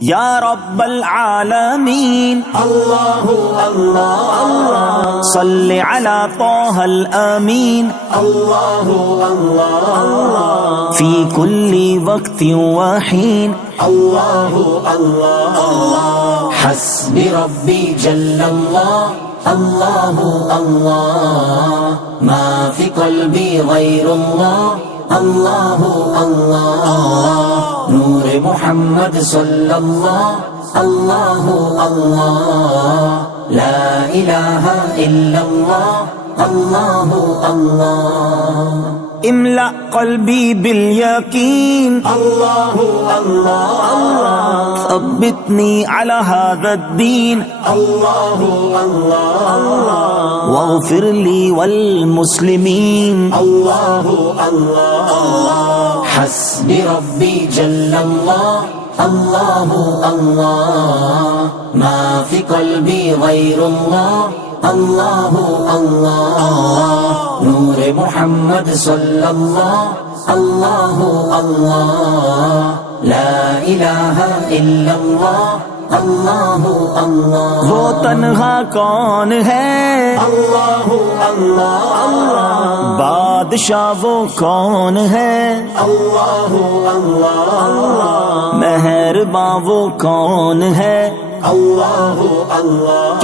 یا رب العالمین اللہ اللہ صل علی طه الامین اللہ اللہ فی کل وقت وحین اللہ اللہ حسبی ربی جل اللہ اللہ اللہ ما فی قلبی غیر اللہ اللہ اللہ نور محمد صلی اللہ اللہ اللہ لا الہ الا اللہ اللہ اللہ املأ قلبی بالیقین اللہ اللہ ثبتنی علی هذا الدین اللہ اللہ واغفر لی والمسلمین اللہ اللہ حسبی ربی جل اللہ اللہ اللہ ما فی قلبی غیر اللہ اللہ اللہ نور محمد صلی اللہ اللہ اللہ لا الہ الا اللہ اللہ اللہ وہ تنہا کون ہے اللہ اللہ اللہ بادشاہ وہ کون ہے اللہ اللہ مہرباں وہ کون ہے اللہ اللہ